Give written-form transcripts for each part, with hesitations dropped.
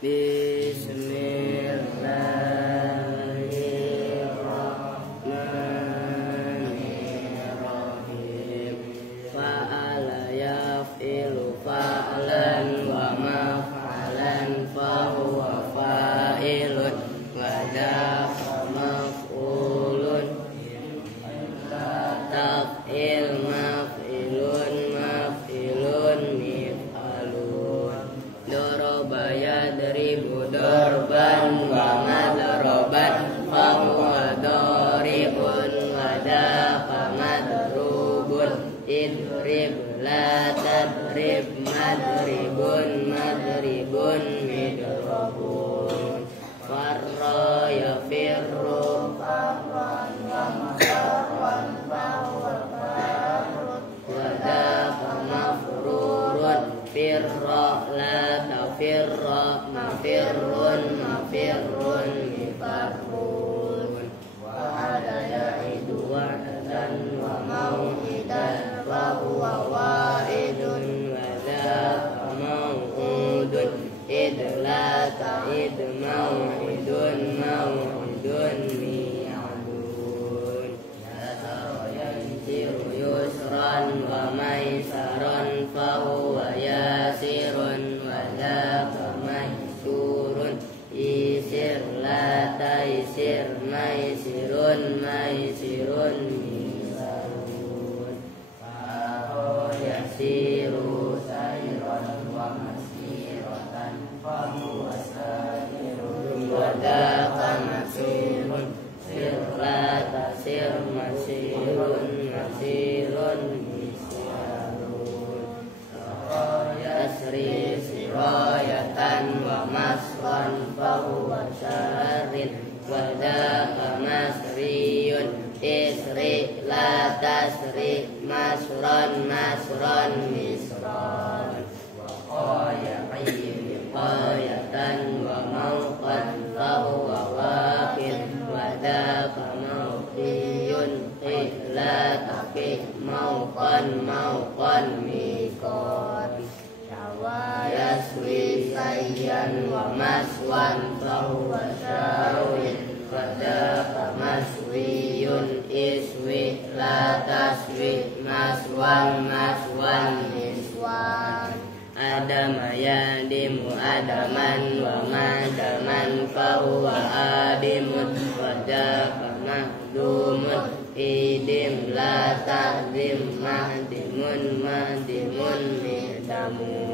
Bismillahirrahmanirrahim. Fa'ala yaf'ilu fa'lan wa maf'alan fahuwa fa'ilun wa dafa maf'ulun taf'il maf'ilun maf'ilun mif'alun daraba yadribu darban wa madroban fahuwa daribun wa dafa madrubun idrib la tadrib madribun madribun midrobun farra yafirru farran wa masarran fahuwa farrun wa dafa mafrurun firra la tafirra mafirrun mafirrun mifarrun wa ada ya'idu wa'dan wa mau'idan fahuwa wa'idun wa dafa mau'udun id la ta'id mau'idun mau'idun mi'adun yasara yansiru yusran wa maisaran fahuwa yasirun wa dafa maisurun isir la taisir maisirun maisirun misarun fahu yasiru sayran wa masiratan fahuwa sairun wa dafa masirun sir la tasir masirun masirun misarun yasri sirayatan wa masran fahuwa syarin wa dafa masriyun isri la tasri masran masran misran wa qayatan wa mawqan fahuwa waqin wa dafa mawqiyun la taqi mawqan mawqan miqat yaswi sayyan wa maswan fahuwa syawin wa dafa maswiyun iswi la taswi maswan maswan miswan adama yadimu adaman wa madaman fahuwa adimun wa dafa mahdumun idim la ta'zim mahdimun mahdimun mi'damun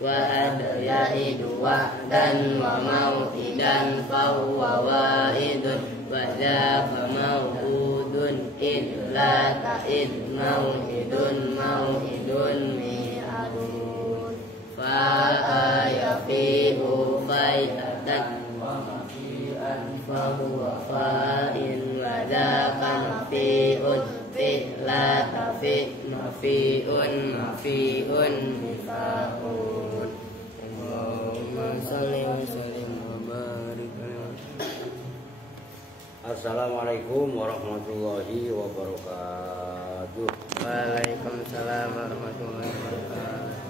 wa ada ya'idu wa'dan wa mau'idan fahuwa wa'idun wa dafa mau'udun id la ta'id mau'idun mau'idun mi'adun fa'a yafi'u fai'atan wa mafi'an fahuwa fa'in wa dafa mafi'un la tafi mafi'un mafi'un mifa'un Allahumma salli wa sallim wa barik. Assalamualaikum warahmatullahi wabarakatuh. Waalaikumsalam warahmatullahi wabarakatuh.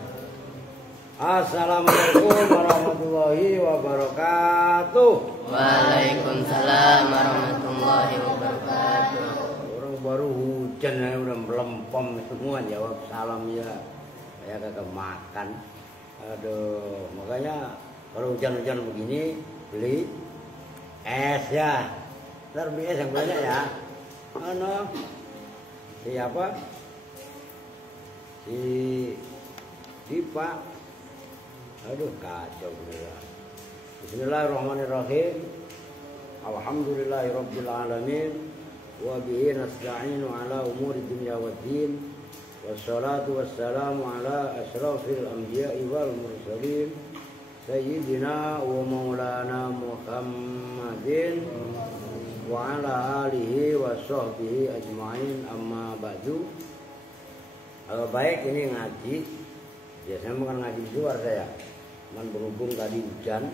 Assalamualaikum warahmatullahi wabarakatuh. Waalaikumsalam warahmatullahi wabarakatuh. Orang baru hujan ya udah melempem semua jawab salam ya. Saya kagak makan. Aduh, makanya kalau hujan-hujan begini beli es ya. Ntar beli es yang banyak ya. Mana? Siapa? Si Dipa. Aduh kacau bener. Bismillahirrahmanirrahim. Alhamdulillahirabbil alamin wa bihi nasta'inu ala umuri dunya waddin. Wassalatu wassalamu ala asrafil anbiya'i wal mursalin sayyidina wa maulana Muhammadin wa ala alihi wa sahbihi ajma'in amma ba'du. Baik, ini ngaji. Biasanya bukan ngaji di luar saya. Cuman berhubung tadi hujan.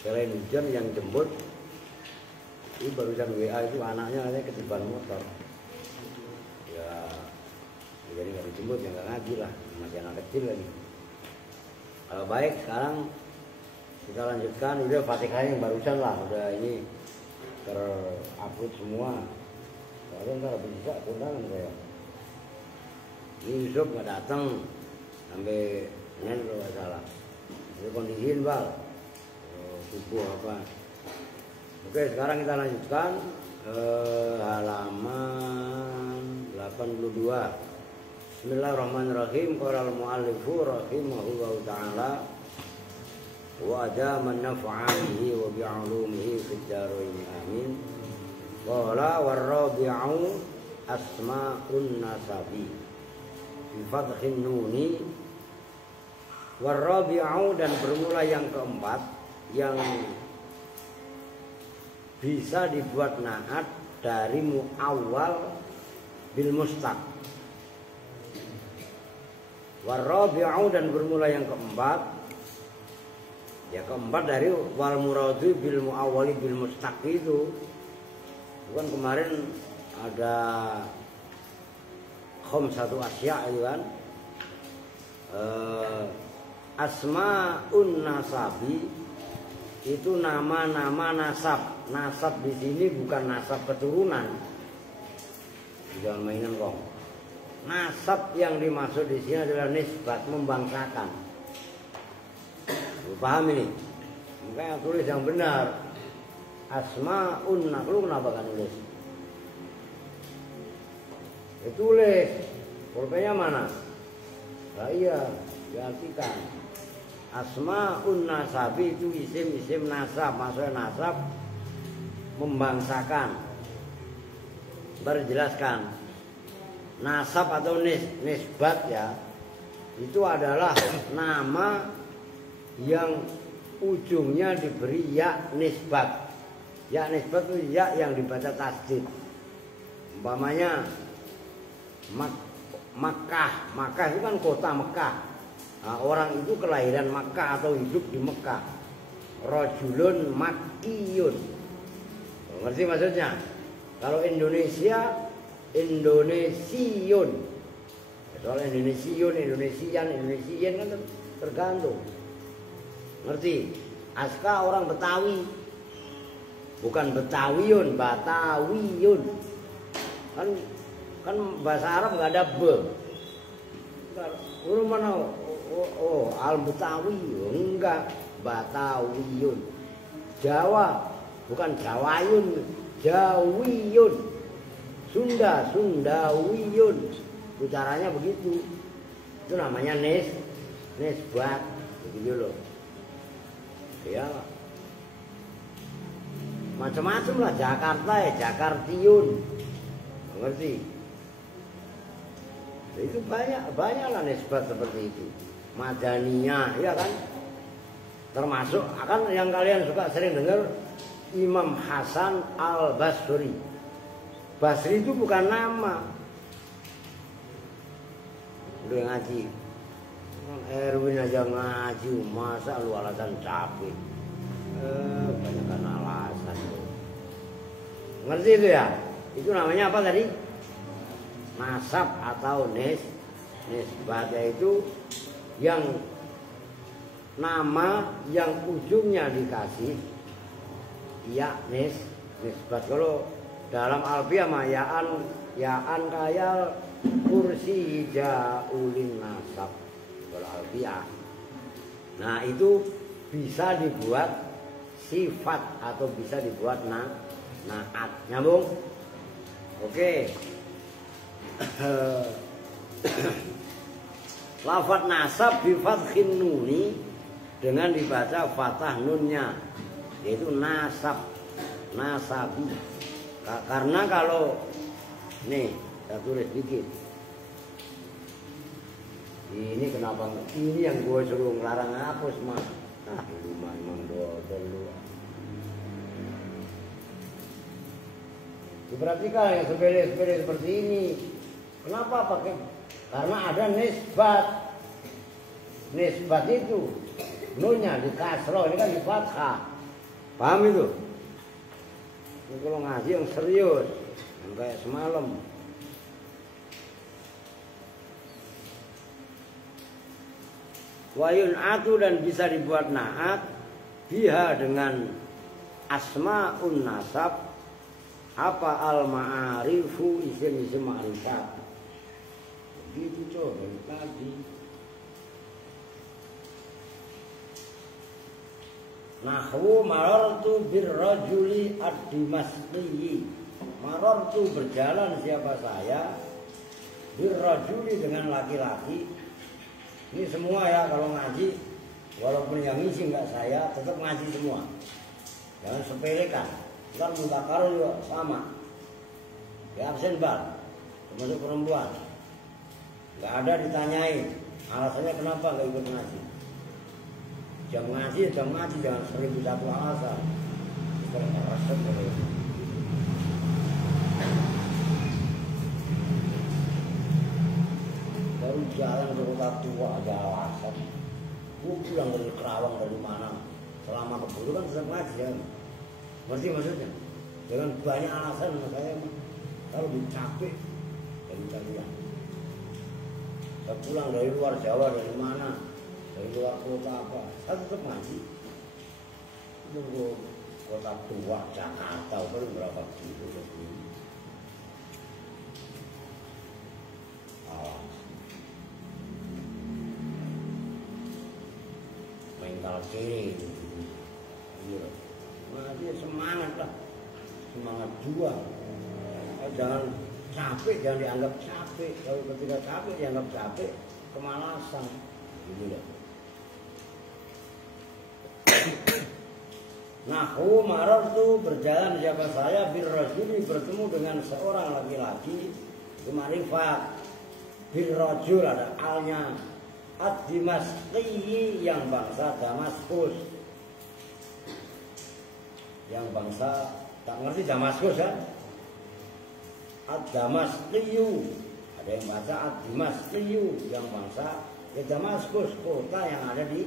Selain hujan yang jemput, ini barusan WA itu anaknya katanya ketiban motor. Ya, jadi nggak dijemput ya nggak ngaji lah, masih anak kecil lagi. Kalau baik sekarang Kita lanjutkan, udah Fatihah yang barusan lah, udah ini terupload semua. Kalau ntar bisa kondangan saya. Ini Yusuf nggak datang sampai Senin kalau nggak salah. Itu kondisiin bal, subuh apa. Oke, sekarang kita lanjutkan halaman 82. Bismillahirrahmanirrahim. Qala al-mu'allifu rahimahullahu ta'ala wa adama naf'anihi wa bi'ulumihi fid dharain amin. Qala war-rabi'u asma'un nasabi bi fathhin nuni. War-rabi'u, dan bermula yang keempat yang bisa dibuat na'at dari mu'awwal bil mustaq. War-rabi'u, dan bermula yang keempat, ya keempat dari wal muradu bil mu'awwali bil mustaq itu. Bukan kemarin ada khamsatu asya itu kan. Asma'un nasabi itu nama-nama nasab. Nasab di sini bukan nasab keturunan. Jangan mainan kok. Nasab yang dimaksud di sini adalah nisbat, membangsakan. Lu paham ini? Makanya tulis yang benar. Asma'un nasabi. Lu kenapa kan tulis? Ya tulis. Pulpennya mana? Nah, iya, diartikan. Asma'un nasabi itu isim-isim nasab, maksudnya nasab membangsakan. Berjelaskan nasab atau nisbat ya, itu adalah nama yang ujungnya diberi ya nisbat. Ya nisbat itu ya yang dibaca tasdid. Umpamanya Makkah, Makkah itu kan kota Mekah. Nah, orang itu kelahiran Makkah atau hidup di Mekah. Rajulun makkiyun. Ngerti maksudnya? Kalau Indonesia, Indonesiun. Soal Indonesiun, Indonesian kan tergantung. Ngerti? Aska orang Betawi. Bukan Betawiun, Batawiyun. Kan bahasa Arab nggak ada b. Urus mana? Oh, al-Betawi, enggak, Batawiyun. Jawa, bukan Jawayun, Jawiyun. Sunda, Sundawiyun. Itu caranya begitu. Itu namanya nisbat, begitu loh. Ya, macam-macam lah. Jakarta ya Jakartiun, ngerti? Itu banyaklah nisbat seperti itu. Madaniyah, ya kan? Termasuk akan yang kalian suka sering dengar Imam Hasan Al-Basri. Basri itu bukan nama. Udah ngaji. Erwin aja ngaji, masa lu alasan capek? Banyakkan alasan. Ngerti itu ya? Itu namanya apa tadi? Nasab atau nisbat, yaitu yang nama yang ujungnya dikasih ya nisbat. Kalau dalam alfiah mah yaan kayal kursi jaulin nasab. Kalau alfiah, nah itu bisa dibuat sifat atau bisa dibuat naat. Nyambung? Oke. Lafaz nasab bi fathhin nuni, dengan dibaca fathah nunnya, yaitu nasab, nasabi. Karena kalau nih saya tulis dikit, ini kenapa ini yang gue suruh ngelarang hapus mah. Lu memang dodol lu. Diperhatikan yang sepele-sepele seperti ini. Kenapa pakai? Karena ada nisbat. Nisbat itu nunnya di kasroh, ini kan di fathah. Paham itu? Ini kalau ngaji yang serius, yang kayak semalam. Wayun atu, dan bisa dibuat naat biha dengan asmaun nasab, apa al ma'arifu isim-isim ma'rifat. Begitu coba tadi. Nahwu marartu birrajuli ad-Dimashqi. Marartu berjalan siapa saya, birrajuli dengan laki-laki. Ini semua ya kalau ngaji, walaupun yang ngisi enggak saya, tetap ngaji semua. Jangan sepelekan. Ntar mutakar juga sama. Ya absen bal, termasuk perempuan. Enggak ada ditanyain alasannya kenapa enggak ikut ngaji. Jam ngaji, jangan 1001 alasan. Baru jalan ke kota tua ada alasan. Gue pulang dari Kerawang dari mana? Selama keburu kan tetap ngaji ya. Ngerti maksudnya? Dengan banyak alasan sama saya. Kalau capek dari jadian. Saya pulang dari luar Jawa dari mana? Dari luar kota apa? Saya tetap ngaji. Itu kota tua Jakarta baru berapa kilo lebih. Mental kiri. Nah, dia semangat lah, semangat juang. Jangan capek, jangan dianggap capek. Kalau ketika capek dianggap capek, kemalasan. Gitu loh. Nahwu marartu berjalan siapa saya birrajuli bertemu dengan seorang laki-laki itu ma'rifat. Birrajul ada alnya, ad-Dimashqi yang bangsa Damaskus. Yang bangsa tak ngerti Damaskus kan? Ad-Damashqiyu ada yang baca ad-Dimashqiyu yang bangsa ya Damaskus, kota yang ada di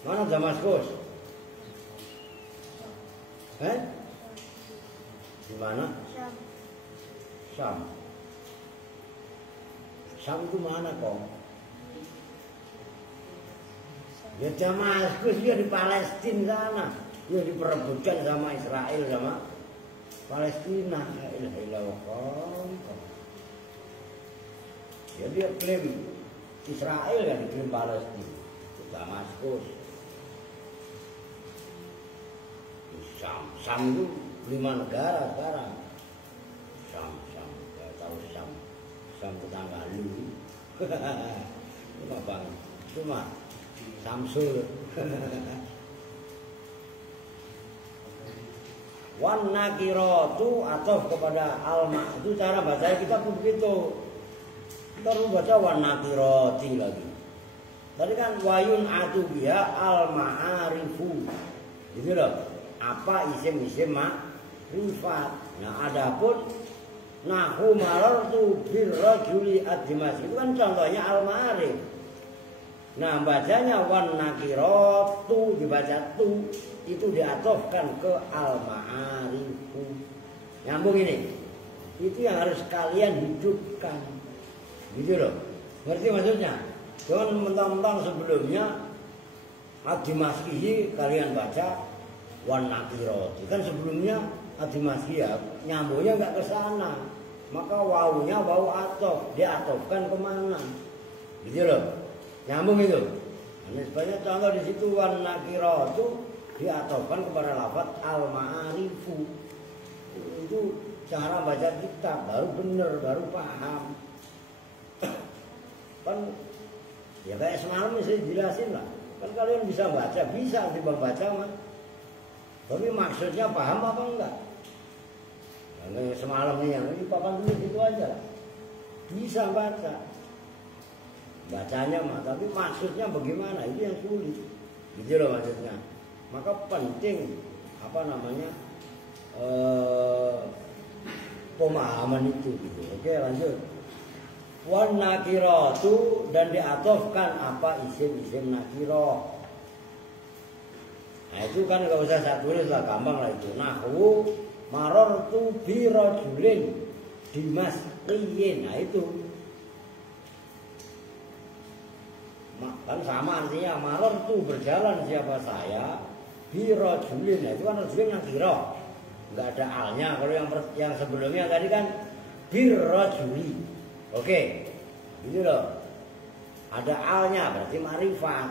mana Damaskus? Di mana? Syam. Syam itu mana kok? Ya Damaskus dia di Palestina sana. Dia diperebutkan sama Israel sama Palestina. La ilaha illallah. Ya dia klaim Israel kan diklaim Palestina. Damaskus. Syam itu 5 negara sekarang. Syam, gak tahu Syam tetangga lu. Cuma bang, cuma Samsul. Wan nakiratu atau kepada alma itu cara baca kita pun begitu. Kita harus baca wan nakirati lagi. Tadi kan wayun atubiya al ma'arifu. Gitu loh. Apa isim-isim ma'rifat. Nah adapun nahwu marartu birrajuli ad-Dimashqi itu kan contohnya al-ma'arif. Nah bacanya wan nakiratu dibaca tu itu diatofkan ke al-ma'arifu. Nyambung ini. Itu yang harus kalian hidupkan. Gitu loh. Ngerti maksudnya? Jangan mentang-mentang sebelumnya ad-Dimashqi kalian baca wan nakirati. Kan sebelumnya ad-Dimashqi ya nyambungnya nggak ke sana. Maka wawunya wawu atof, diatofkan kemana? Gitu loh. Nyambung itu. Nah, sebenarnya contoh di situ wan nakiratu diatofkan kepada lafaz al-ma'arifu. Itu cara baca kitab baru bener, baru paham. Kan ya kayak semalam saya jelasin lah. Kan kalian bisa baca, bisa dibaca mah. Tapi maksudnya paham apa enggak? Nah, semalam nih yang ini papan tulis itu aja. Bisa baca. Bacanya mah, tapi maksudnya bagaimana? Itu yang sulit. Gitu loh maksudnya. Maka penting apa namanya? Pemahaman itu gitu. Oke, lanjut. Wan nakiratu dan diatofkan apa isim-isim nakirah. Nah itu kan gak usah saya tulis lah, gampang lah itu. Nahwu marartu birrajulin Dimashqiyin. Nah itu kan sama artinya marartu berjalan siapa saya birojulin. Nah, itu kan rojulin nakiro, nggak ada alnya. Kalau yang sebelumnya tadi kan birrojuli. Oke, gitu loh. Ada alnya berarti ma'rifat.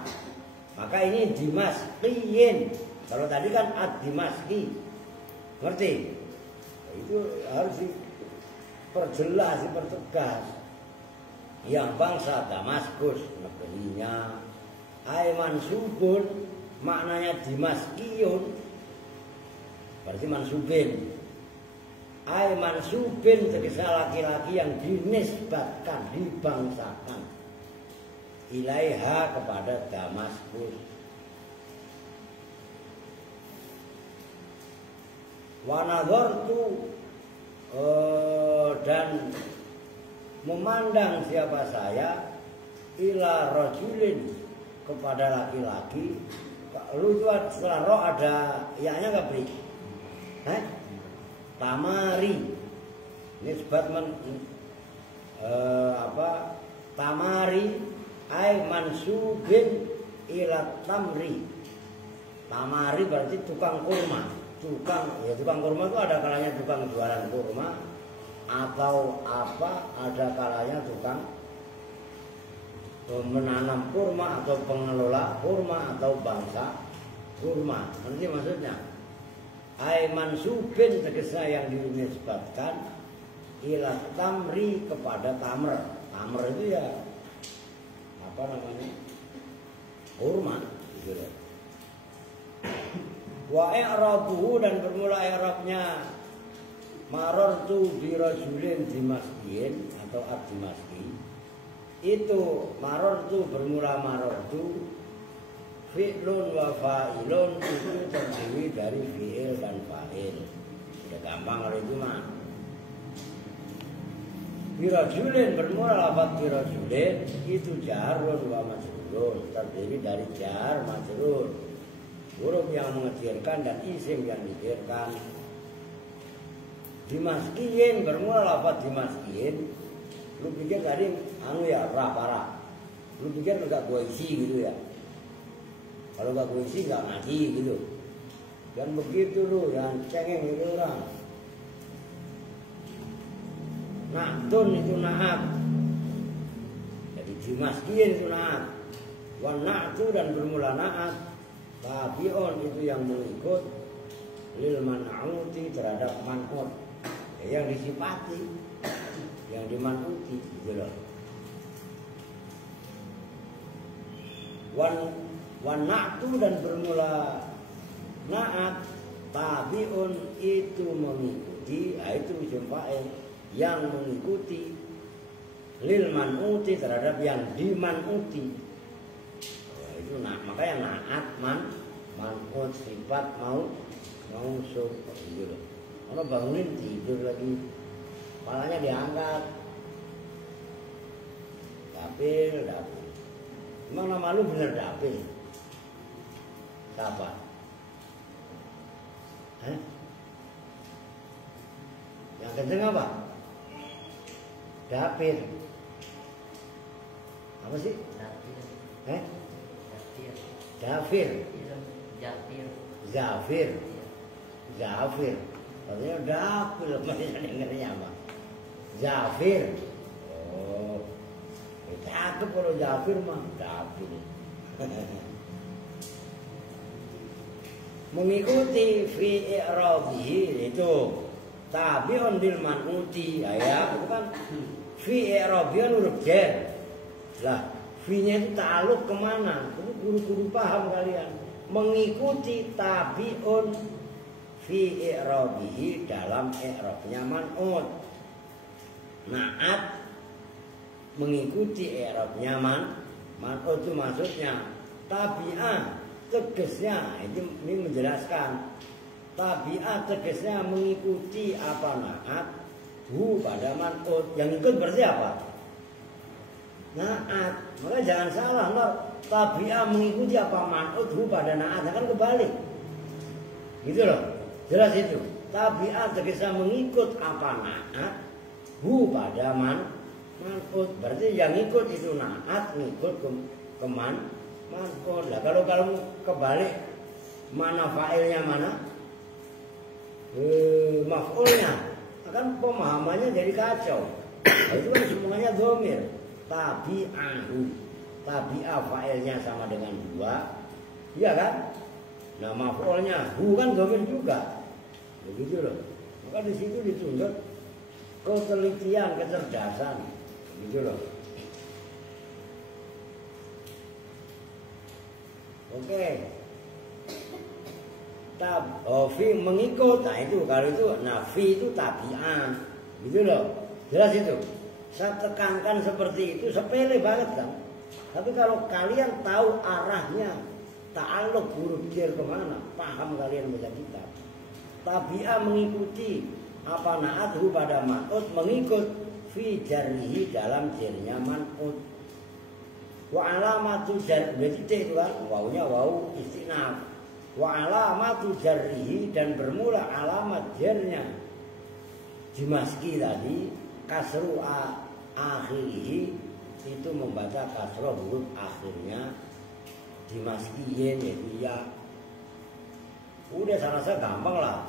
Maka ini dimaskiyin. Kalau tadi kan ad-dimaski. Ngerti? Itu harus diperjelas, dipertegas. Yang bangsa Damaskus negerinya ay mansubun, maknanya dimaskiyun berarti mansubin. Ay mansubin tegese laki-laki yang dinisbatkan, dibangsakan ilaiha kepada Damaskus. Wa nadhartu dan memandang siapa saya ila rajulin kepada laki-laki. Lu itu setelah roh ada ya-nya enggak, Bri? Tamari. Nisbat tamari ay mansubin ila tamri. Tamari berarti tukang kurma. Tukang kurma itu ada kalanya tukang jualan kurma atau ada kalanya tukang menanam kurma atau pengelola kurma atau bangsa kurma. Nanti maksudnya ay mansubin tegese yang dinisbatkan ila tamri kepada tamr. Tamr itu ya apa namanya? Kurma gitu loh. Wa i'rabuhu dan bermula i'rabnya marartu bi rajulin dimaskin atau ad-dimaski. Itu marartu bermula marartu fi'lun wa fa'ilun itu terdiri dari fi'il dan fa'il. Sudah gampang kalau itu mah. Bi rajulin bermula lafaz bi rajulin itu jarun wa majrurun, terdiri dari jar majrur. Huruf yang mengejirkan dan isim yang dijirkan. Dimaskiin bermula lafaz dimaskiin. Lu pikir tadi ya parah. Lu pikir enggak gua isi gitu ya. Kalau enggak gua isi enggak ngaji gitu. Dan begitu lu yang cengeng gitu orang. Na'tun itu na'at. Jadi dimaskiin itu na'at. Wa na'tu dan bermula na'at. Tabi'un itu yang mengikut lil man'uti terhadap man'ut, yang disifati, yang diman'uti gitu loh. Wan na'tu dan bermula na'at. Tabi'un itu mengikuti, itu jumpai yang mengikuti lil man'uti terhadap yang diman'uti. Itu makanya naat man'ut sifat mausuf gitu loh. Kalau bangunin tidur lagi, kepalanya diangkat. Dapil. Emang nama lu bener Dapil? Siapa? Yang kenceng apa? Dapil. Apa sih? Dapil. Zafir. Katanya dapil, makanya dengarnya apa? Zafir. Oh, cakep kalau Zafir mah dapil. Mengikuti fi i'rabihi itu tabi'un bil man'uti. Ya, itu kan fi i'rabihi huruf jar. Lah, fi-nya itu ta'aluk kemana? Itu guru-guru paham kalian. Mengikuti tabi'un fi i'rabihi dalam i'rabnya man'ut. Na'at mengikuti i'rabnya man'ut itu maksudnya tabi'ah tegasnya ini menjelaskan tabi'ah tegasnya mengikuti apa na'at hu pada man'ut. Yang ikut berarti apa? Na'at. Maka jangan salah, tabi'ah mengikuti apa man'ut hu pada na'at, kan kebalik. Gitu loh. Jelas itu. Tabi'ah tegasnya mengikut apa na'at hu pada man'ut. Berarti yang ikut itu na'at, ngikut ke man'ut. Lah kalau kebalik Mana fa'ilnya mana? Maf'ulnya. Kan pemahamannya jadi kacau. Nah, itu kan semuanya dhamir. Tabi'ahu. Tabi'ah fa'ilnya sama dengan dua. Iya kan? Nah maf'ulnya hu kan dhamir juga. Begitu loh. Maka di situ dituntut ketelitian, kecerdasan. Begitu loh. Oke. Fi mengikut. Nah itu kalau itu nafi itu tabi'ah. Gitu loh. Jelas itu. Saya tekankan seperti itu sepele banget kan. Tapi kalau kalian tahu arahnya, ta'alluq huruf jar kemana, paham kalian baca kitab. Tabi'ah mengikuti apa na'athu pada ma'ud, mengikut fi jarrihi dalam jarnya man'ud. Wa alamatu jar, berarti itu kan wawunya wawu istinaf. Wa alamatu jarrihi, dan bermula alamat jarnya dimaski tadi kasru akhirihi, itu membaca kasroh huruf akhirnya dimaskiin yaitu ya. Udah saya rasa gampang lah.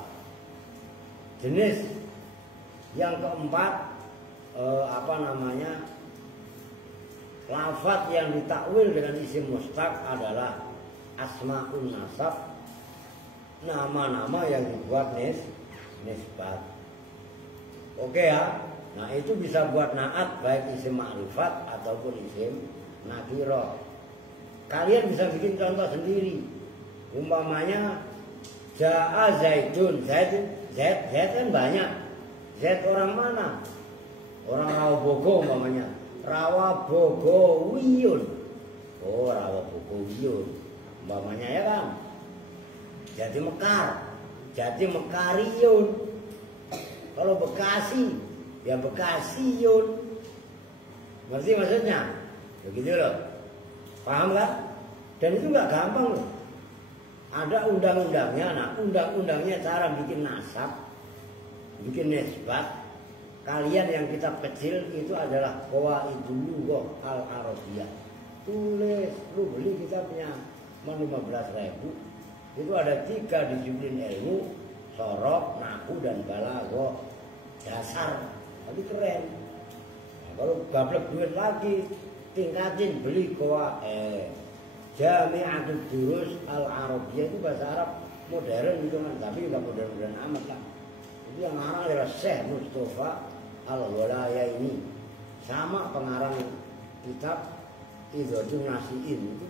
Jenis yang keempat lafaz yang ditakwil dengan isim mustaq adalah asmaun nasab, nama-nama yang dibuat nisbat. Oke ya. Nah itu bisa buat naat baik isim ma'rifat ataupun isim nakirah. Kalian bisa bikin contoh sendiri. Umpamanya Ja'a Zaidun. Zaid kan banyak. Zaid orang mana? Orang Rawabogo umpamanya. Rawabogowiyun. Oh Rawabogowiyun umpamanya ya kan. Jadi Mekar. Jadi Mekariyun. Kalau Bekasi ya Bekasiyun. Ngerti maksudnya? Begitu loh. Paham kan? Dan itu nggak gampang loh. Ada undang-undangnya. Nah undang-undangnya cara bikin nasab, bikin nisbat. Kalian yang kitab kecil itu adalah Qawaidul Lughah Al-Arabiyah. Tulis, lu beli kitabnya 15.000. Itu ada 3 disiplin ilmu, sorof, nahwu dan balaghah. Dasar, tapi keren. Nah, kalau gablek duit lagi, tingkatin beli Jami'atul Durus Al-Arabiyah, itu bahasa Arab modern gitu kan, tapi nggak modern-modern amat lah. Itu yang ngarang adalah Syekh Mustafa Al-Walaya ini, sama pengarang kitab Idhatul Nasiin itu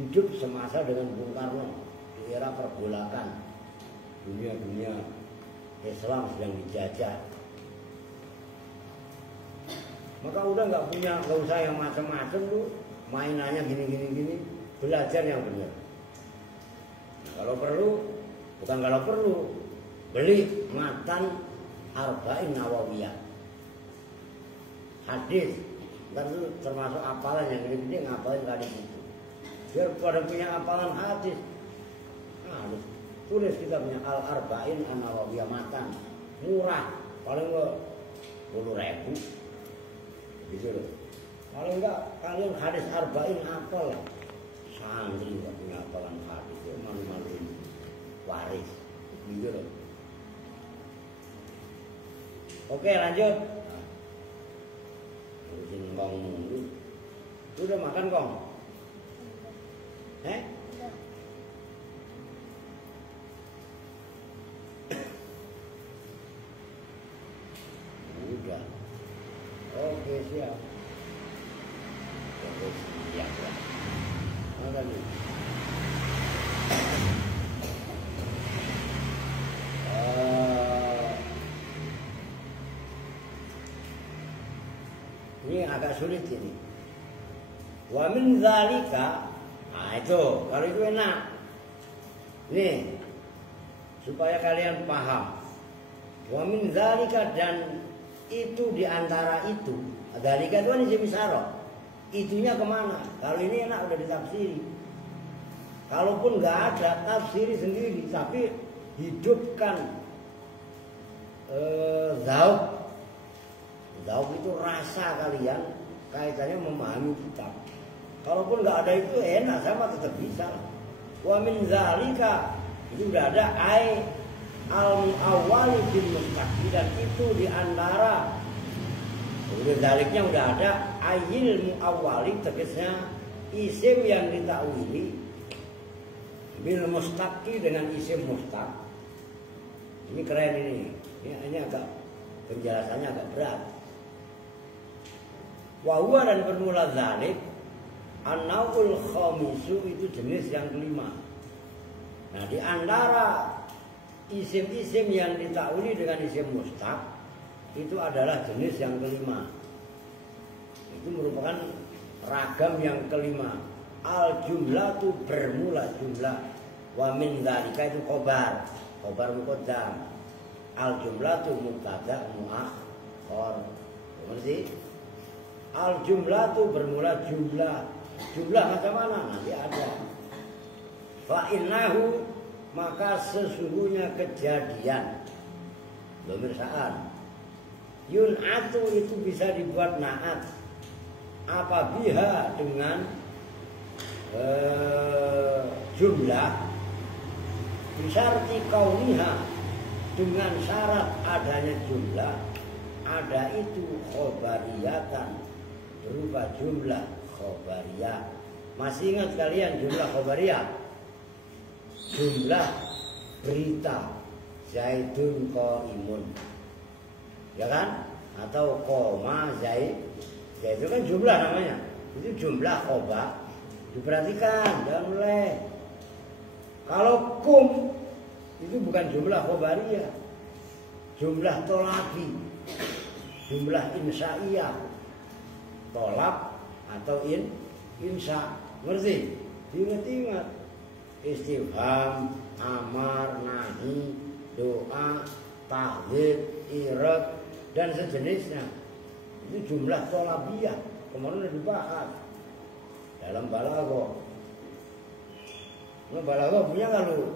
hidup semasa dengan Bung Karno di era pergolakan dunia Islam sedang dijajah. Maka udah nggak usah yang macam-macam lu, mainannya gini, belajar yang benar. Kalau perlu beli matan Arba'in Nawawiyah, hadis, dan itu termasuk hafalan yang gede-gede, ngapalin hadis itu. Biar pada punya hafalan hadis, harus tulis kitabnya Al-Arba'in An-Nawawiyah matan, murah, paling nggak 10.000, gitu loh. Kalau enggak kalian hadis arba'in hafal lah. Santri enggak punya hafalan hadis, itu malu-maluin waris. Gitu loh. Oke lanjut. Urusin Kong dulu. Udah makan Kong? Udah. Oke siap. Siap ya. Apa nih? Ini agak sulit ini. Wa min dzalika, nah itu kalau itu enak. Nih supaya kalian paham. Wa min dzalika, dan itu diantara itu. Dzalika itu kan isim isyarah. Itunya kemana? Kalau ini enak udah ditafsiri. Kalaupun nggak ada, tafsiri sendiri, tapi hidupkan zauk. Zauk itu rasa kalian kaitannya memahami kitab. Kalaupun nggak ada itu enak, sama tetap bisa. Wa min zalika itu udah ada ai al-muawwali bil mustaqbil, dan itu di antara udah zaliknya udah ada ayil muawwali, tegasnya isim yang ditakwili bil mustaqi dengan isim mustaq. Ini keren ini agak penjelasannya agak berat. Wa huwa, dan bermula zalik an-naul khamisu, itu jenis yang kelima. Nah, di antara isim-isim yang ditakwili dengan isim mustaq itu adalah jenis yang kelima. Itu merupakan ragam yang kelima. Al jumlah itu bermula jumlah. Wa min dzalika itu khobar muqaddam. Al jumlah itu mubtada muakhar. Ngerti? Al jumlah itu bermula jumlah. Jumlah macam mana? Nanti ada. Fa innahu, maka sesungguhnya kejadian pemirsaan yun'atu itu bisa dibuat na'at apabila dengan jumlah bisyarti kauniha, dengan syarat adanya jumlah, ada itu khobariyatan, berupa jumlah khobariyah. Masih ingat kalian jumlah khobariyah? Jumlah berita Zaidun qaimun, ya kan? Atau koma Zaid itu kan jumlah namanya. Itu jumlah khobar. Diperhatikan, jangan mulai. Kalau kum itu bukan jumlah khobariyah, jumlah tolabi, jumlah insaiyah, tolab atau insya. Ngerti? Ingat-ingat. Istifham, amar, nahi, doa, tahdid, irad, dan sejenisnya. Itu jumlah tolabiyah. Kemarin sudah dibahas dalam balaghah. Nah, balaghah punya nggak lu?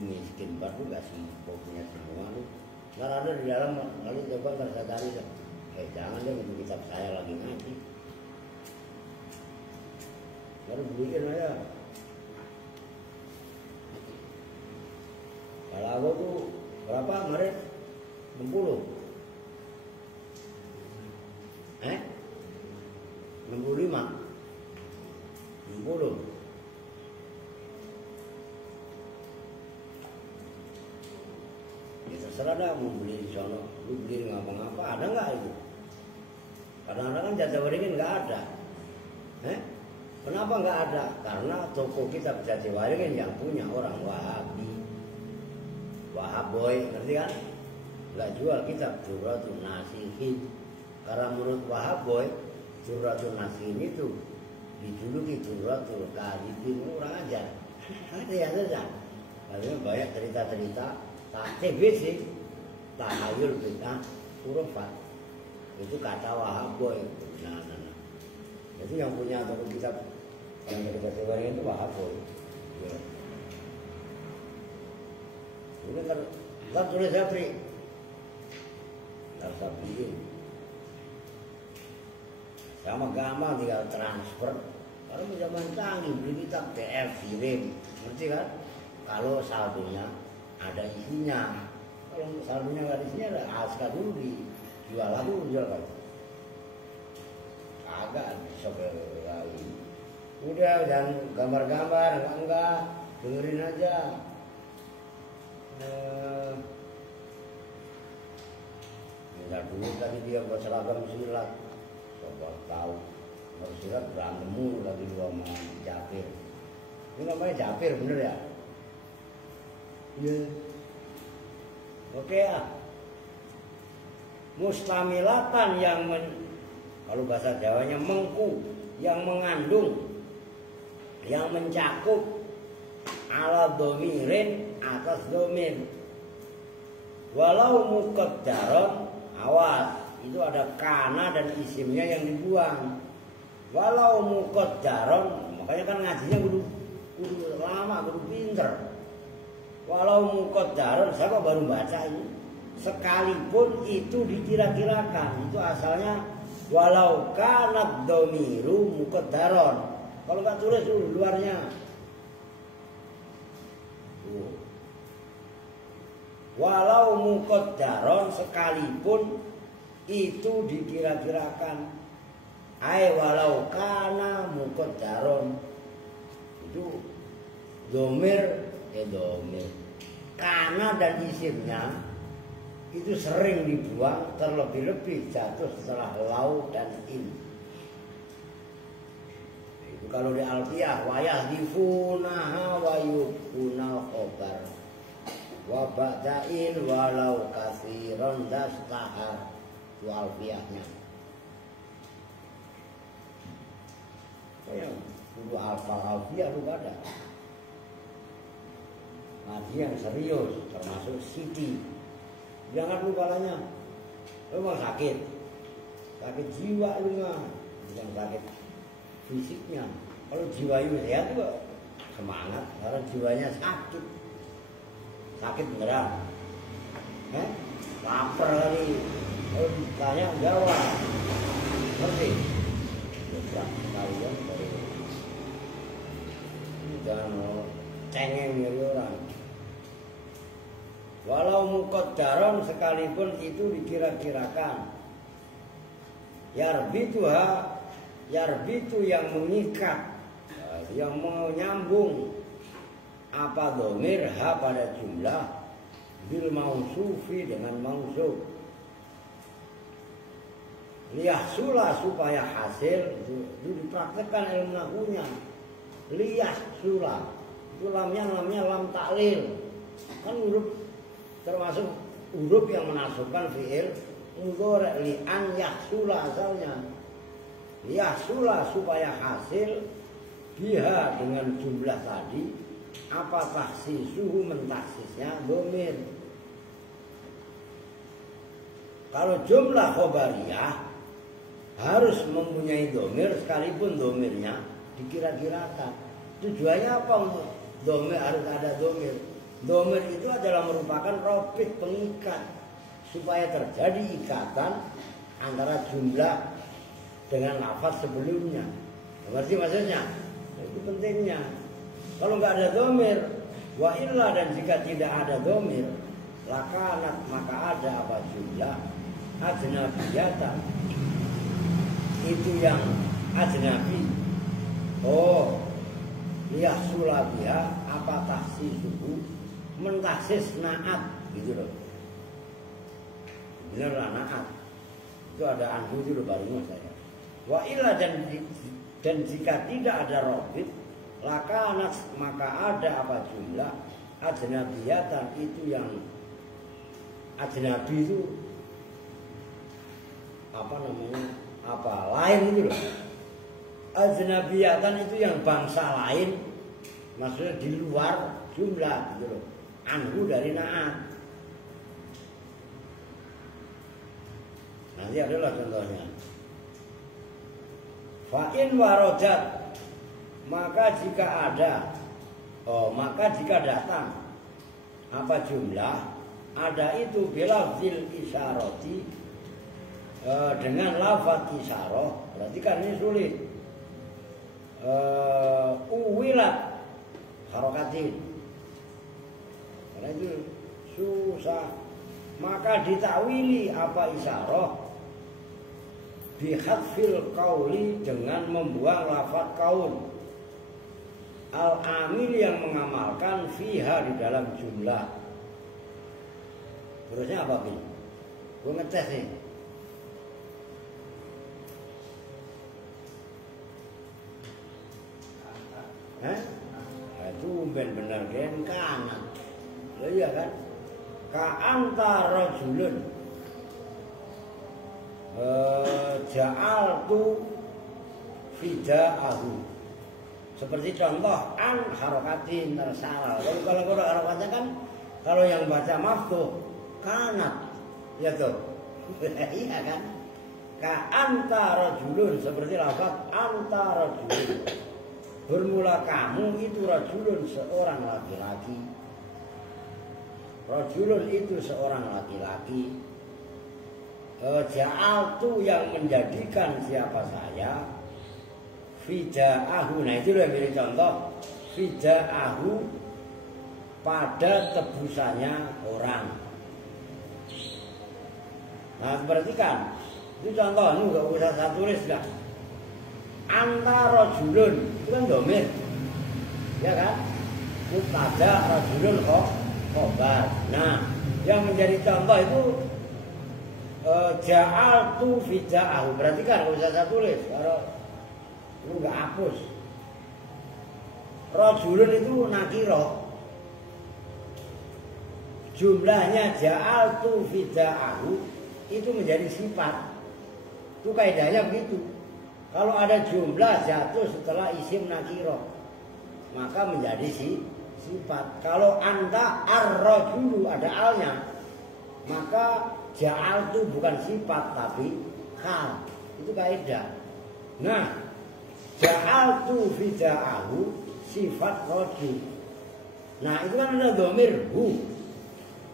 Miskin banget nggak sih? Punya semua lu. Nggak ada di dalam. Kali coba nggak cari deh. Jangan deh, itu kitab saya lagi ngaji. Baru beliin aja. Balaghah tuh berapa kemarin? 60. 65. 60. Ya terserah dah mau beli di sono. Lu beli ngapa-ngapa, ada nggak itu? Kadang-kadang kan jasa waringin nggak ada. Kenapa nggak ada? Karena toko kita jasa waringin yang punya orang Wahabi, Wahaboy, ngerti kan? Nggak jual kitab Durratun Nasihin. Karena menurut Wahaboy, Durratun Nasihin itu dijuluki Durratul Kadhibin, kurang ajar. Ada ya saja. Karena banyak cerita-cerita TBC, tahayul bid'ah urufat. Itu kata Wahaboy. Nah. Itu yang punya toko kitab yang dari kategori itu Wahaboy. Ya. Ini kan tulis Sapri. Sapri. Sama gampang tinggal transfer. Kalau zaman canggih beli kitab PDF kirim, ngerti kan? Kalau saldonya ada isinya, kalau saldonya nggak ada isinya, ada aska dulu dijual lagi, jual kan? Agak bisa lagi. Udah dan gambar-gambar enggak, dengerin aja. Minta dulu tadi dia buat seragam silat. Coba tahu silat berantem mulu lagi dua sama Japir. Ini namanya Japir bener ya? Iya. Oke ya. Mustamilatan yang kalau bahasa Jawanya mengku, yang mengandung, yang mencakup ala domirin atas domir. Walau muqaddaron, awas, itu ada kana dan isimnya yang dibuang. Walau muqaddaron, makanya kan ngajinya kudu lama, kudu pinter. Walau muqaddaron, siapa baru baca ini? Sekalipun itu dikira-kirakan, itu asalnya walau kanat domiru muqaddaron. Kalau nggak tulis dulu luarnya. Walau muqaddaron sekalipun itu dikira-kirakan. Ai walau kana muqaddaron. Itu domir kana dan isimnya itu sering dibuang, terlebih-lebih jatuh setelah lau dan in. Itu kalau di Alfiyah wayah difunaha wa yubunal khobar wa ba'dain walau kathiron dastahar. Itu Alfiyahnya. Yang dulu Alfiyah lu ada. Ngaji yang serius termasuk Siti. Jangan lupa palanya. Lu mah sakit jiwa lu mah, bukan sakit fisiknya. Kalau jiwa lu sehat juga semangat. Kalau jiwanya sakit beneran. Lapar kali. Kalau ditanya jawab. Ngerti? Kalian jangan cengeng dari orang. Walau muqaddaron sekalipun itu dikira-kirakan. Yarbitu yang mengikat, yang menyambung apa domir ha pada jumlah bil mausufi dengan mausuf. Liyahsula supaya hasil itu dipraktekkan ilmu nahwunya. Liyahsula itu lamnya lam taklil. Kan huruf termasuk huruf yang menasabkan fi'il mudhari' li an yahsula asalnya. Yahsula supaya hasil biha dengan jumlah tadi apa takhsisuhu mentakhsisnya domir. Kalau jumlah khobariyah harus mempunyai domir sekalipun domirnya dikira-kirakan. Tujuannya apa untuk domir harus ada domir? Domir itu adalah merupakan robit pengikat supaya terjadi ikatan antara jumlah dengan lafaz sebelumnya. Ngerti maksudnya? Itu pentingnya. Kalau nggak ada domir, wa illa dan jika tidak ada domir, lakanat maka ada apa jumlah ajnabiyatan. Itu yang ajnabi. Oh, liyahsula biha apa takhsisuhu mentaksis naat gitu loh. Bener naat. Itu ada anhu itu baru saya. Wa illa dan jika tidak ada robit, lakanat maka ada apa jumlah ajnabiyatan itu yang ajnabi itu apa namanya? Apa lain itu loh. Ajnabiyatan itu yang bangsa lain, maksudnya di luar jumlah gitu loh. Anhu dari na'at. Nanti adalah contohnya. Fa'in warojat maka jika datang apa jumlah ada itu bilafzil isyarati dengan lafaz isyarah berarti kan ini sulit. Uwilat harokatin karena itu susah. Maka ditakwili apa isyarah bihadfil qauli dengan membuang lafaz qaul al-amil yang mengamalkan fiha di dalam jumlah. Terusnya apa Bil? Gue ngetes nih. Itu benar kan kanan. Iya kan? Ka anta rajulun ja'altu fida'ahu. Seperti contoh an harokatin tersalah. Kalau harokatnya kan kalau yang baca maftuh kanat ya tuh. Iya kan? Ka anta rajulun seperti lafaz anta rajulun. Bermula kamu itu rajulun seorang laki-laki. Rajulun itu seorang laki-laki. Ja'altu yang menjadikan siapa saya fida'ahu. Nah itu loh yang jadi contoh. Fida'ahu pada tebusannya orang. Nah perhatikan, itu contoh, ini gak usah saya tulis lah. Anta rajulun, itu kan domir, ya kan? Mubtada rajulun khobar. Nah yang menjadi contoh itu ja'altu fida'ahu. Perhatikan, gak usah saya tulis, kalau lu gak hapus. Rajulun itu nakiro, jumlahnya ja'altu fida'ahu itu menjadi sifat. Itu kaidahnya begitu. Kalau ada jumlah jatuh setelah isim nakiro, maka menjadi sifat. Kalau anta ar-rajulu ada alnya, maka ja'altu bukan sifat tapi hal. Itu kaidah. Nah, ja'altu fida'ahu sifat rajul. Nah itu kan ada dhamir hu.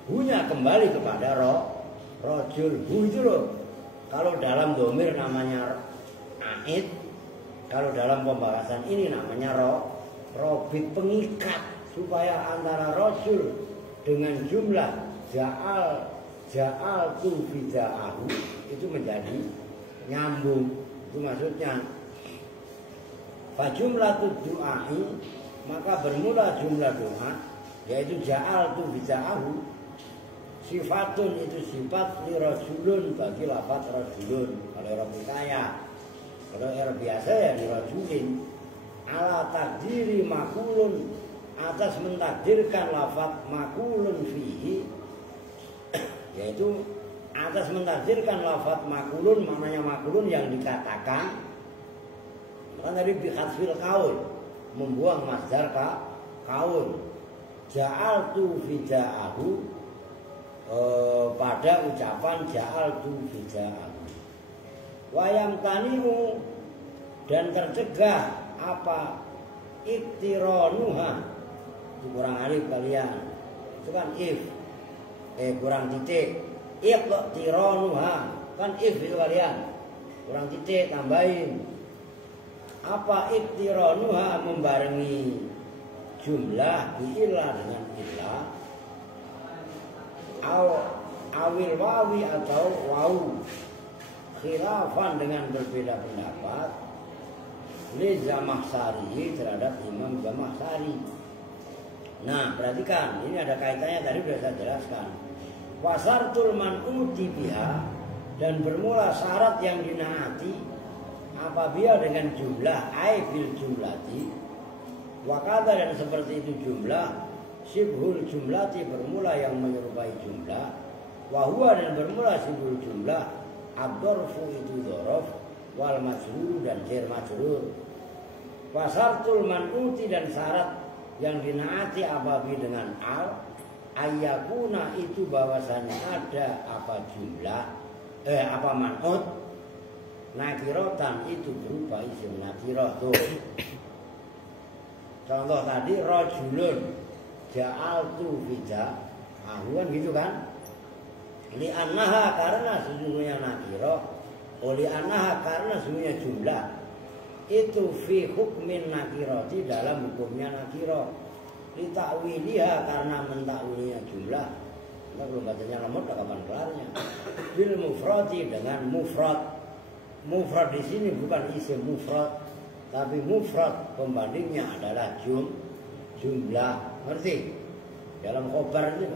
Hu-nya kembali kepada rajul. Hu itu loh. Kalau dalam dhamir namanya aid, kalau dalam pembahasan ini namanya robit, pengikat supaya antara rajul dengan jumlah ja'altu fida'ahu itu menjadi nyambung. Itu maksudnya. Fajumlatu du'ai, maka bermula jumlah doa yaitu ja'altu fida'ahu sifatun, itu sifat li rajulun, bagi lafaz rajulun. Kalau Arab kaya, kalau Arab biasa ya li rajulin. Ala takdiri makulun, atas mentakdirkan lafaz makulun fihi, yaitu atas mentakdirkan lafaz makulun, maknanya makulun yang dikatakan. Kan tadi bihadfil kaul, membuang masdar kaul. Ja'altu fida'ahu pada ucapan ja'altu fida'ahu. Wayam tanimu, dan tercegah apa iktironuha, itu kurang alif kalian, itu kan if, kurang titik. Iktironuha kan if itu kalian, kurang titik tambahin. Apa iktironuha, membarengi jumlah bi'illah dengan illah, awil wawi atau wawu, khilafan dengan berbeda pendapat li Zamakhsyari, terhadap Imam Zamakhsyari. Nah perhatikan, ini ada kaitannya, tadi sudah saya jelaskan. Wasartul man'uti biha, dan bermula syarat yang dinaati apabila dengan jumlah bil jumlati, wakada, dan seperti itu jumlah sibhul jumlati, bermula yang menyerupai jumlah, wahua, dan bermula sibhul jumlah ad-dorfu, itu dorof, wal majrur, dan jar majrur. Wasartul man'uti, dan syarat yang dinaati apabila dengan al, ayyakuna, itu bahwasanya ada apa jumlah apa man'ut nakirotan, itu berupa isim nakiroh. Tuh contoh tadi rajulun ja'altu fida'ahu, kan gitu kan. Li annaha, karena sesungguhnya nakiroh, li annaha, karena sesungguhnya jumlah itu fi hukmin nakiroti, dalam hukumnya nakiroh. Li ta'wiliha, karena mentakwilinya jumlah. Kita belum bacanya lemot, kapan kelarnya. Bil mufrati, dengan mufrad. Mufrad di sini bukan isim mufrad, tapi mufrad pembandingnya adalah jumlah. Ngerti? Dalam khobar itu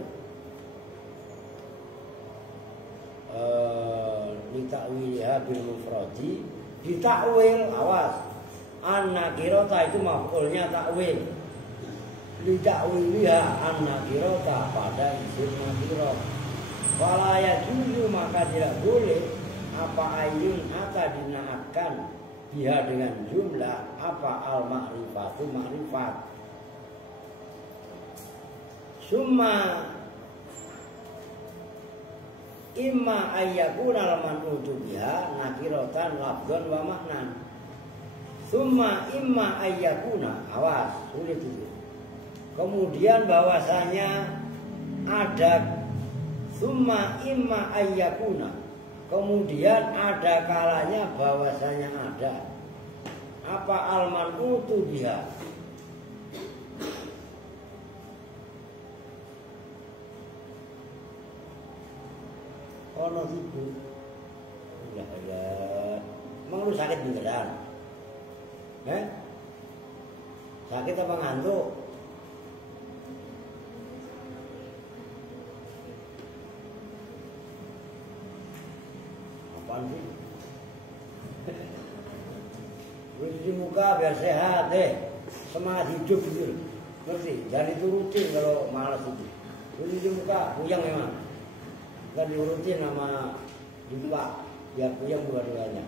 ditakwilha bil mufradi, ditakwil, awas, an-nakirata itu maf'ulnya takwil. Ditakwilha an-nakirata pada isim nakirah. Fala yajuzu, maka tidak boleh apa ayun ata dinaatkan biha, dengan jumlah apa al ma'rifatu, ma'rifat. Summa imma ayyakuna al-man'utu biha nakiratan lafdhan wa maknan. Summa imma ayyakuna, awas, sulit itu. Kemudian bahwasanya ada summa imma ayyakuna, kemudian ada kalanya bahwasanya apa al-man'utu biha. Ono ibu. Udah ada. Emang lu sakit beneran? Sakit apa ngantuk? Apaan sih? Cuci muka biar sehat semangat hidup gitu. Ngerti? Jangan diturutin kalau malas itu. Cuci muka puyeng memang. Kan diurutin sama jumpa biar puyeng dua-duanya.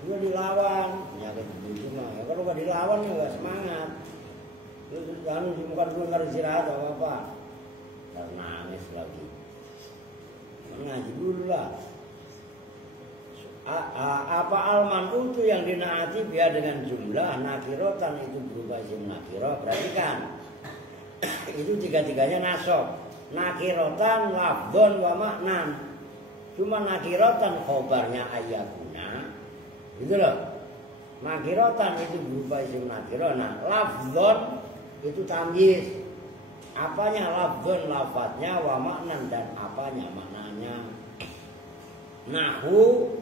Dia dilawan, penyakit begitu mah. Ya, kalau nggak dilawan ya nggak semangat. Terus jangan di muka dulu nggak istirahat apa-apa. Ntar nangis lagi. Ngaji dulu lah. Apa al-man'utu yang dinaati biar dengan jumlah nakirotan itu berupa isim nakiro. Perhatikan. Itu tiga-tiganya nasab. Nakirotan, lafdon, wa maknan. Cuma nakirotan khobarnya ayakuna. Gitu loh. Nakirotan itu berupa isim nakiro. Nah, lafdon itu tamyiz. Apanya lafdon, lafadznya, wa maknan, dan apanya maknanya. Nahu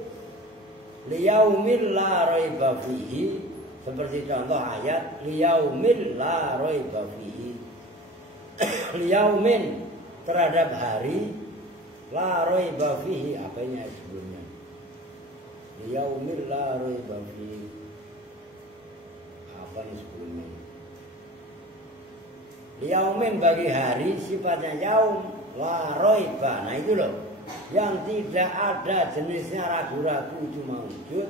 liyaumil la raiba fihi. Seperti contoh ayat liyaumil la raiba fihi. Liyaumin terhadap hari la raiba fihi, apanya sebelumnya? Liyaumil la raiba fihi. Apa yang sebelumnya? Liyaumin bagi hari sifatnya yaum la raiba. Nah itu loh. Yang tidak ada jenisnya ragu-ragu itu mawujud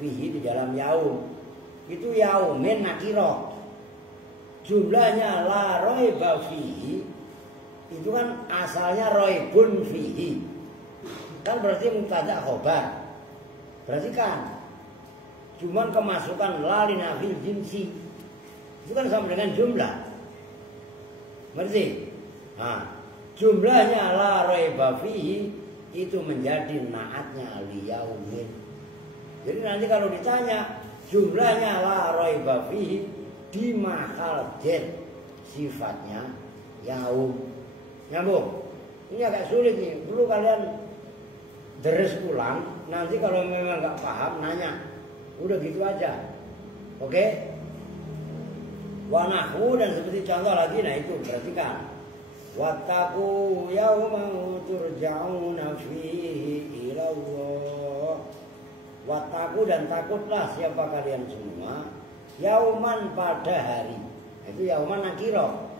fihi di dalam yaum. Itu yaumin nakiro. Jumlahnya la raiba fihi. Itu kan asalnya raibun fihi. Kan berarti mubtada khobar. Berarti kan cuman kemasukan la linafil jinsi. Itu kan sama dengan jumlah. Berarti nah, jumlahnya la raiba fihi itu menjadi naatnya liyaumin. Jadi nanti kalau ditanya jumlahnya la raiba fihi di mahal jen sifatnya yaum. Nyambung. Ini agak sulit nih. Dulu kalian deres ulang. Nanti kalau memang nggak paham nanya. Udah gitu aja. Oke? Wanahu dan seperti contoh lagi. Nah itu perhatikan. Wattaqu yawman turja'una fihi ila Allah. Wattaqu dan takutlah siapa kalian semua yauman pada hari. Itu yauman nakiro.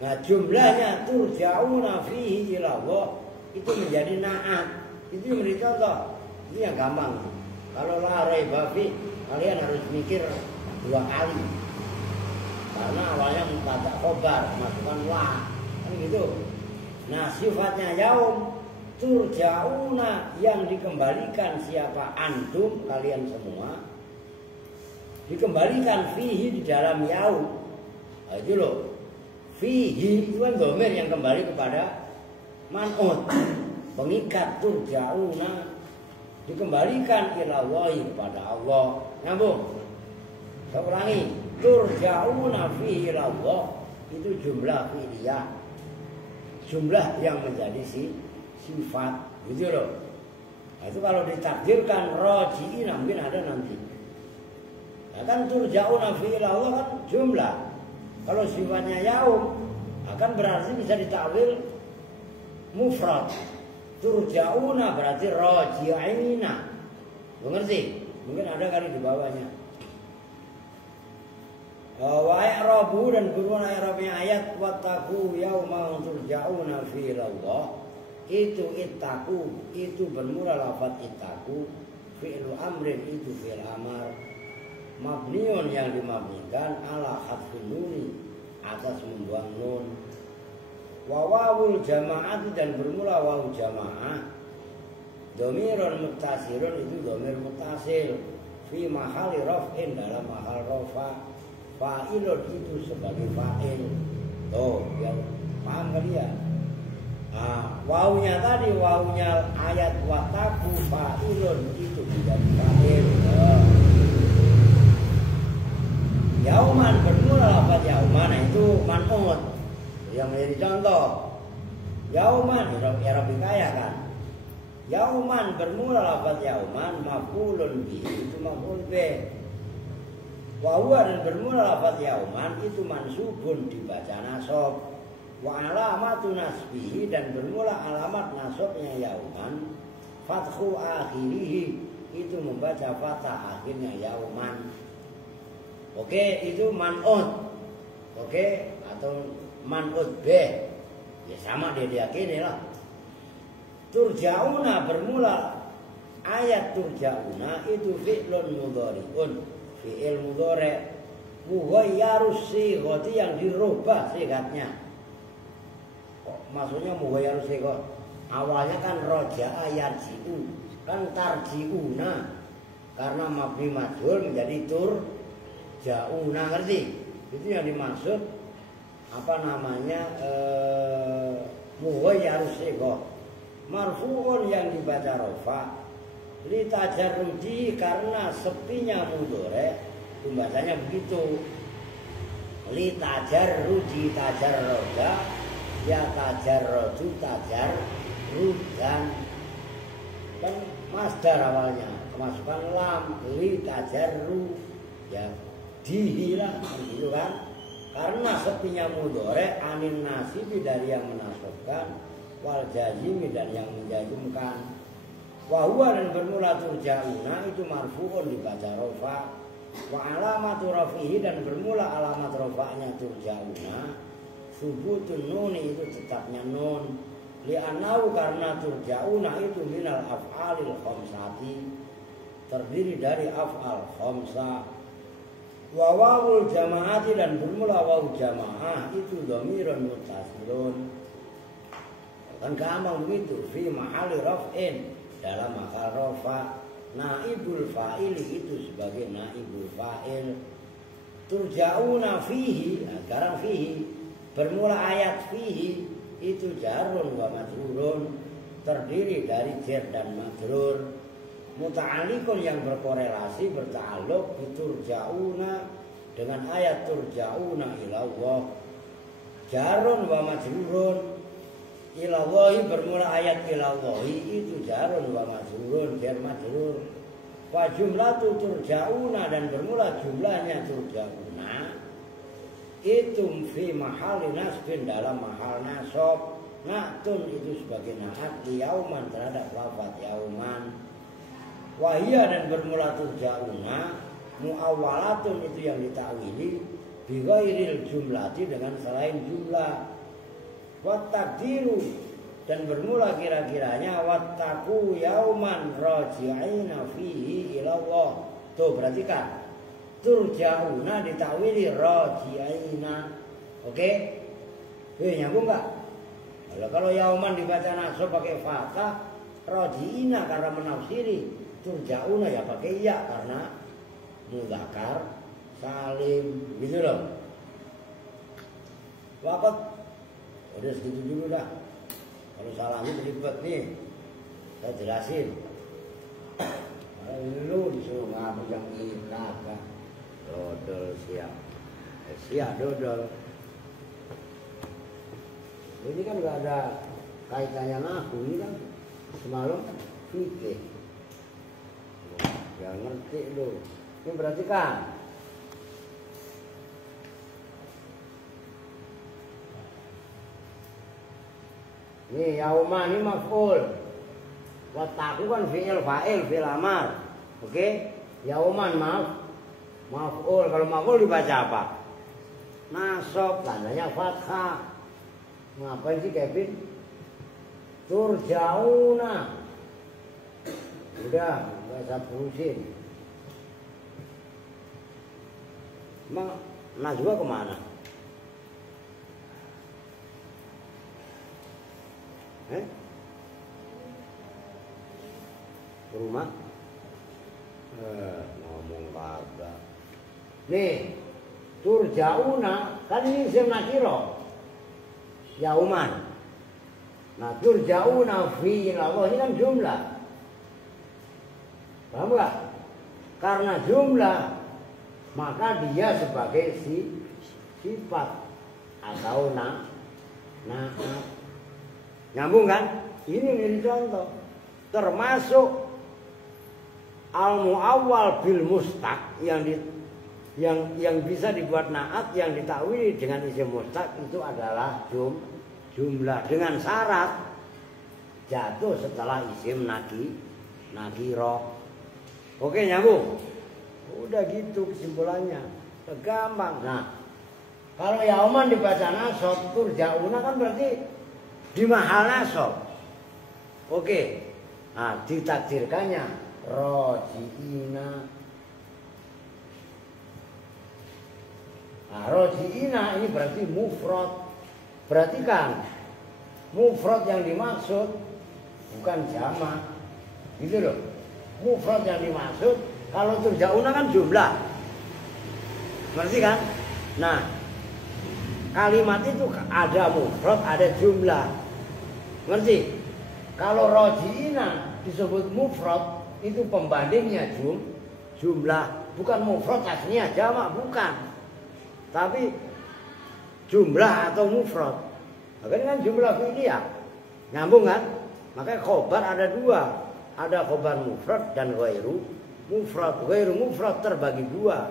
Nah jumlahnya turja'una fihi ila Allah itu menjadi na'at. Itu yang menjadi contoh. Itu yang gampang. Kalau la raiba fi kalian harus mikir 2 kali. Karena awalnya mubtada khobar masukkan la. Kan gitu. Nah sifatnya yaum turja'una yang dikembalikan siapa antum kalian semua. Dikembalikan fihi di dalam yaum. Nah, itu loh. Fihi itu kan dhamir yang kembali kepada man'ut. Pengikat turja'una dikembalikan ila Allahi kepada Allah. Nyambung. Saya ulangi. Turja'una fihi ila Allah itu jumlah fi'liyah. Jumlah yang menjadi sifat. Gitu loh. Nah, itu kalau ditakdirkan roji'ina mungkin ada nanti. Nah, kan turja'una fihi ila Allah kan jumlah. Kalau sifatnya yaum akan berarti bisa ditakwil mufrad. Turja'una berarti raji'ina. Mengerti? Mungkin ada kali di bawahnya. Wa i'rabu dan gurun i'rabnya ayat wattaqu yauman turja'una fi Allah. Itu ittaqu itu bermula lafaz ittaqu, fi'lu amrin itu fi'il amar. Mabniun yang dimabnikan ala hadfin nuni atas membuang nun. Wawawul jamaah dan bermula wawu jamaah. Domirun muttasirun itu domir muttasil fi mahali raf'in dalam mahal rafa. Fa'ilun itu sebagai fa'il. Tuh biar paham kali ya. Nah, wawunya tadi wawunya ayat wataku fa'ilun itu menjadi fa'il. Yauman bermula lafaz yauman itu man'ut yang menjadi contoh. Yauman ya Rabbi kaya kan. Yauman bermula lafaz yauman maf'ulun bi itu maf'ul bih. Wa huwa dan bermula lafaz yauman itu mansubun dibaca nasab. Wa alamatu nasbihi dan bermula alamat nasabnya yauman fathu akhirih itu membaca fathah akhirnya yauman. Oke, itu man'ut. Oke, atau man'ut bih. Ya sama dia diyakini lah. Turja'una bermula ayat turja'una itu fi'lun mudhari'un. Fi'il mudhari' mughayyarus sighati yang dirubah sigatnya. Maksudnya mughayyarus sighah. Awalnya kan roja'a yarji'u, kan tarji'una. Karena mabni majhul menjadi turja'una, ngerti? Itu yang dimaksud apa namanya mughayyarus sighah. Marfu'un yang dibaca rofa li tajarrudi karena sepinya mudhari pembacanya begitu. Li tajarrudi tajarroda ya tajarrodu tajarrudan kan masdar awalnya kemasukan lam li tajarru ya dihilang gitu kan karena sepinya mudhari anin nasibi dari yang menasabkan wal jazimi dan yang menjazmkan. Wa huwa dan bermula turja'una itu marfu'un dibaca rafa. Wa alamatu rafihi dan bermula alamat rafa'nya turja'una subutun nun itu tetapnya nun. Li'annahu karena turja'una itu minal af'alil khamsati terdiri dari af'al khamsah. Wa wawul jama'ati dan bermula waw jama'ah itu dhamirun muttasilun. Kan gampang begitu fi mahali raf'in dalam makal rafa. Naibul fa'il itu sebagai naibul fa'il. Turja'una fihi, nah sekarang fihi bermula ayat fihi itu jarun wa majrurun terdiri dari jar dan majrur. Muta'alliqun yang berkorelasi berta'alluq turja'una dengan ayat turja'una ila Allah. Jarun wa majrurun ilallahi bermula ayat ilallahi itu jarun wa majrurun jar majrur. Wa jumlatu turja'una dan bermula jumlahnya turja'una itu fi mahali nasbin dalam mahal nasab. Na'tun itu sebagai na'at di yauman terhadap lafaz yauman. Wa hiya dan bermula turja'una muawwalatun itu yang ditakwili bi ghairil jumlati dengan selain jumlah. Wattaqdiru dan bermula kira-kiranya wattaqu yauman raji'ina fihi ila Allah. Tuh perhatikan. Turja'una ditakwili raji'ina. Oke? Nyambung enggak? Kalau yauman dibaca nasab pakai fathah, raji'ina karena menafsiri, turja'una ya pakai ya karena mudzakkar salim gitu loh. Waqat udah segitu dulu dah. Kalau salahnya ribet nih, saya jelasin. Lu disuruh ngaku yang ini kagak. Dodol siap, siap dodol. Ini kan nggak ada kaitannya ngaku ini kan semalam fikih. Ya ngerti lu. Ini berarti kan. Ini yauman ini maf'ul. Wattaqu kan fi'il fa'il fi'il amar. Oke? Yauman maf'ul. Kalau maf'ul dibaca apa? Nasab tandanya fathah. Ngapain sih Kevin? Turja'una. Udah, enggak usah terusin. Emang najwa kemana? Rumah ngomong kagak. Nih turja'una kan ini isim nakiro yauman. Nah turja'una fi Allah ini kan jumlah. Paham gak? Karena jumlah maka dia sebagai sifat atau naat. Nyambung kan? Ini contoh. Termasuk al-mu'awwal bil mustaq yang bisa dibuat naat yang ditakwili dengan isim mustaq itu adalah jumlah dengan syarat jatuh setelah isim nakiro. Oke, nyambung. Udah gitu kesimpulannya. Gampang. Nah, kalau yauman dibaca nasab, turja'una kan berarti di mahal nasab. Oke. Nah, ditakdirkannya roji'ina. Nah, roji'ina ini berarti mufrad. Perhatikan, mufrad yang dimaksud bukan jamak. Gitu loh. Mufrad yang dimaksud kalau turja'una kan jumlah. Ngerti kan? Nah, kalimat itu ada mufrad, ada jumlah. Ngerti? Kalau roji'ina disebut mufrad, itu pembandingnya jumlah, bukan mufrad aslinya jamak, bukan. Tapi jumlah atau mufrad. Makanya kan jumlah fi'liyah. Nyambung kan? Makanya khobar ada dua. Ada khobar mufrad dan ghairu mufrad. Ghairu mufrad terbagi dua.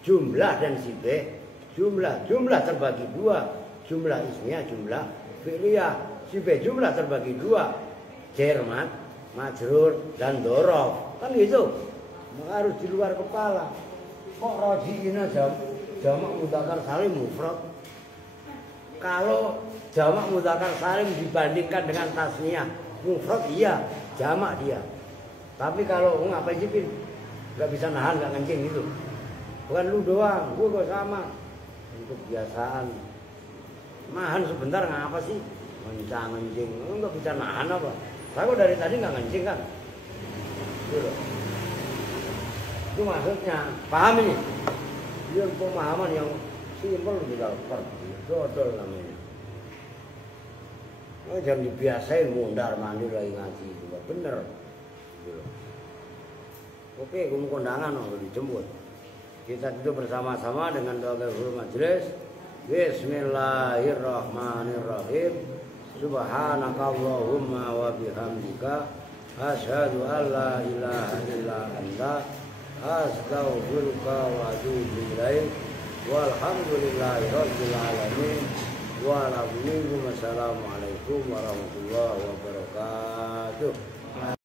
Jumlah dan sibeh. Jumlah terbagi dua. Jumlah ismiyah, jumlah fi'liyah. Sibeh jumlah terbagi dua. Jermat, majrur dan dorof. Kan gitu. Maka harus di luar kepala. Kok roji'ina jamak mudzakkar salim mufrad? Kalau jamak mudzakkar salim dibandingkan dengan tasniyah mufrad, iya jamak dia. Tapi kalau ngapain sih Pin? Gak bisa nahan, gak kencing gitu. Bukan lu doang, gue kok sama. Itu kebiasaan. Nahan sebentar ngapa sih? Kencing, lu gak bisa nahan apa? Saya kok dari tadi gak kencing kan? Gitu. Itu maksudnya, paham ini? Dia pemahaman yang simpel tidak pergi. Dodol namanya. Oh, jangan dibiasain mundar mandir lagi ngaji itu, bener. Gitu. Oke, kamu kondangan dijemput. Kita duduk bersama-sama dengan doa kafaratul majelis. Bismillahirrahmanirrahim. Subhanakallahumma wa bihamdika asyhadu an la ilaha illa anta astaghfiruka wa atubu ilaik. Walhamdulillahirabbil alamin. Wassalamualaikum warahmatullahi wabarakatuh.